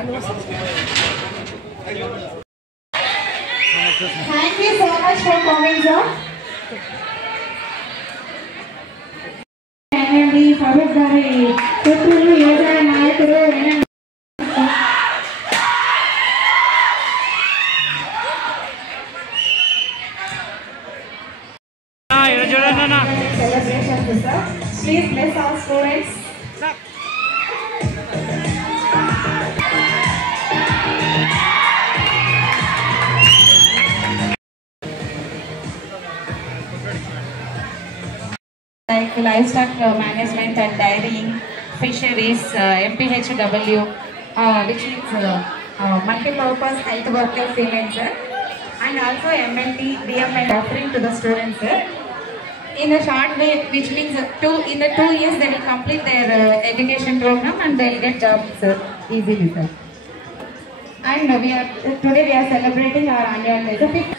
Thank you so much for coming, sir. NMD Farooq గారి పుత్తూరు యువజన నాయకుడు celebration, sir. Please bless our students. Like livestock management and dairying, fisheries, MPHW, which means multi-purpose health worker female, sir, and also MLT, DML offering to the students, sir. In a short way, which means in the 2 years they will complete their education program and they will get jobs, sir, easily, sir. And today we are celebrating our annual day, the fifth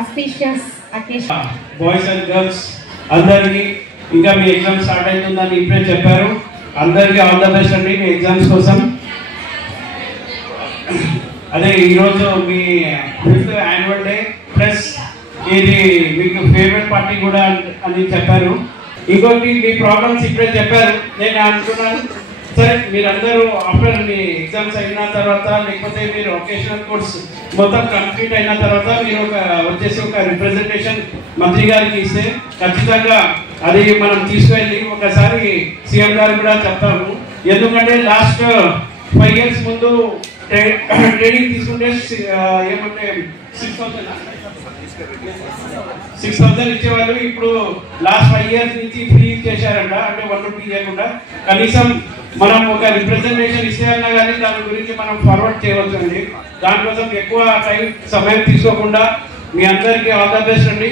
auspicious occasion. Boys and girls, అందరికీ ఇంకా మీ exam start అవుతుందని ఇప్పుడే చెప్పారు. అందరికీ all the best అండి మీ exams కోసం. అదే ఈరోజు మీ 5th యాన్యువల్ డే ప్లస్ ఇది మీకు ఫేవరెట్ పార్టీ కూడా అని చెప్పారు. ఇంకోటి మీ ప్రాబ్లమ్స్ ఇప్పుడే చెప్పారు. నేను అనుకున్నాను సరే మీరందరూ ఆఫ్టర్ మీ ఎగ్జామ్స్ అయిన తర్వాత లేకపోతే మీరు వొకేషనల్ కోర్స్ మొత్తం కంప్లీట్ అయిన తర్వాత మీరు వచ్చేసి ఒక రిప్రజెంటేషన్ మంత్రి గారికి ఇస్తే ఖచ్చితంగా అది మనం తీసుకువెళ్ళి ఒకసారి సీఎం గారు కూడా చెప్తాము. ఎందుకంటే లాస్ట్ 5 years ముందు ట్రైనింగ్ తీసుకుంటే ఏమంటే 6,000 ఇచ్చేవాళ్ళు. ఇప్పుడు లాస్ట్ 5 years నుంచి ఫ్రీ చేశారంట. అంటే 1 rupee చేయకుండా కనీసం మనం ఒక రిప్రజెంటేషన్ ఇస్తే అన్నా కానీ దాని గురించి మనం ఫార్వర్డ్ చేయవచ్చు అండి. దానికోసం ఎక్కువ సమయం తీసుకోకుండా మీ అందరికీ ఆల్ ద బెస్ట్ అండి.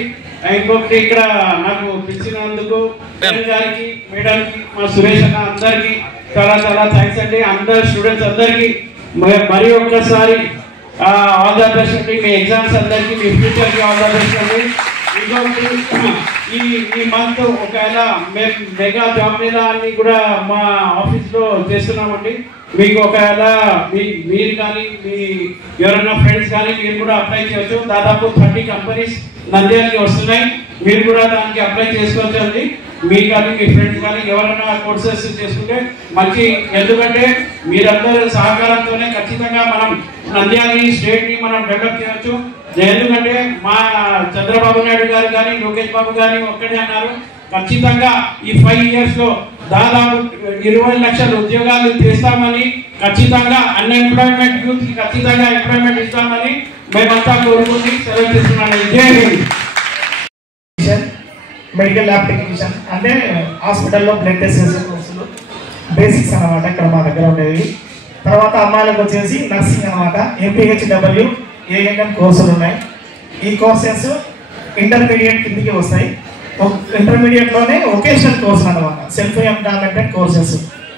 ఇంకొకటి ఇక్కడ నాకు పిలిచినందుకు గారికి మేడంకి మా సురేష్ అన్న అందరికీ చాలా చాలా థ్యాంక్స్ అండి. అందరు స్టూడెంట్స్ అందరికీ మరి ఒక్కసారి ఆల్ ద బెస్ట్ అండి. మీ ఎగ్జామ్స్ అందరికీ మీ ఫ్యూచర్కి ఆల్ ద బెస్ట్ అండి. ఇంకొకటి ఈ మంత్ ఒకవేళ మేము మెగా జాబ్ మేళా అని కూడా మా ఆఫీస్లో చేస్తున్నామండి. మీకు ఒకవేళ మీరు కానీ మీ ఎవరైనా ఫ్రెండ్స్ కానీ మీరు కూడా అప్లై చేయవచ్చు. దాదాపు 30 కంపెనీస్ నంద్యాలకి వస్తున్నాయి. మీరు కూడా దానికి అప్లై చేసుకోవచ్చు అండి. మీ కానీ మీ ఫ్రెండ్స్ కానీ ఎవరైనా కోర్సెస్ చేసుకుంటే మంచి. ఎందుకంటే మీరందరూ సహకారంతోనే ఖచ్చితంగా మనం నంద్యాల స్టేట్ని మనం డెవలప్ చేయవచ్చు. ఎందుకంటే మా చంద్రబాబు నాయుడు గారు కానీ లోకేష్ బాబు కానీ ఒక్కడే అన్నారు ఖచ్చితంగా ఈ 5 years లో దాదాపు 20 లక్షల ఉద్యోగాలు చేస్తామని, ఖచ్చితంగా అన్ఎంప్లాయ్మెంట్ యూత్ కి ఖచ్చితంగా ఎంప్లాయ్మెంట్ ఇస్తామని మేమంతా కోరుకుని సెలవు చేస్తున్నాను. జై హింద్. మెడికల్ ల్యాబ్ టెక్నీషియన్ అంటే హాస్పిటల్లో బ్లడ్ టెస్ట్ చేసే కోర్సులు బేసిక్స్ అనమాట ఇక్కడ మా దగ్గర ఉండేవి. తర్వాత అమ్మాయిలకు వచ్చేసి నర్సింగ్ అనమాట, MPHW, ANM కోర్సులు ఉన్నాయి. ఈ కోర్సెస్ ఇంటర్మీడియట్ కిందికి వస్తాయి. ఇంటర్మీడియట్లోనే వొకేషనల్ కోర్స్ అనమాట, సెల్ఫ్ ఎంప్లాయ్మెంట్ కోర్సెస్.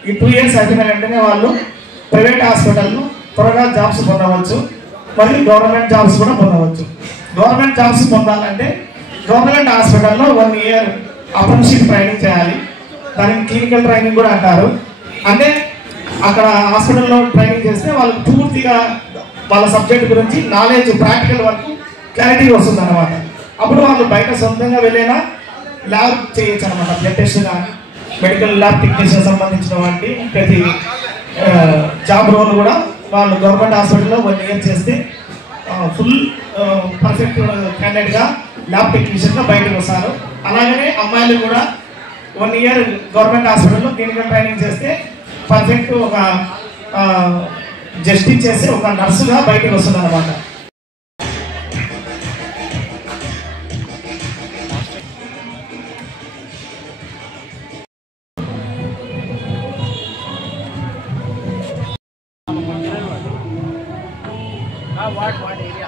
ఈ 2 years అయిపోయిన వెంటనే వాళ్ళు ప్రైవేట్ హాస్పిటల్లో త్వరగా జాబ్స్ పొందవచ్చు, మరియు గవర్నమెంట్ జాబ్స్ కూడా పొందవచ్చు. గవర్నమెంట్ జాబ్స్ పొందాలంటే గవర్నమెంట్ హాస్పిటల్లో 1 year అప్రెంటిస్‌షిప్ ట్రైనింగ్ చేయాలి. దానికి క్లినికల్ ట్రైనింగ్ కూడా అంటారు. అంటే అక్కడ హాస్పిటల్లో ట్రైనింగ్ చేస్తే వాళ్ళు పూర్తిగా వాళ్ళ సబ్జెక్ట్ గురించి నాలెడ్జ్, ప్రాక్టికల్ వర్క్ క్లారిటీ వస్తుంది అనమాట. అప్పుడు వాళ్ళు బయట సొంతంగా వెళ్ళైనా ల్యాబ్ చేయొచ్చు అనమాట. బ్లడ్ టెస్ట్ కానీ మెడికల్ ల్యాబ్ టెక్నీషియన్ సంబంధించిన వాటి ప్రతి జాబ్ రోల్ కూడా వాళ్ళు గవర్నమెంట్ హాస్పిటల్లో 1 year చేస్తే ఫుల్ పర్ఫెక్ట్ క్యాండిడేట్గా ల్యాబ్ టెక్నీషియన్గా బయటకు వస్తారు. అలాగనే అమ్మాయిలు కూడా 1 year గవర్నమెంట్ హాస్పిటల్లో క్లినికల్ ట్రైనింగ్ చేస్తే పర్ఫెక్ట్ ఒక జస్టిస్ చేసి ఒక నర్సుగా బయటకు వస్తుంది అనమాట. What area?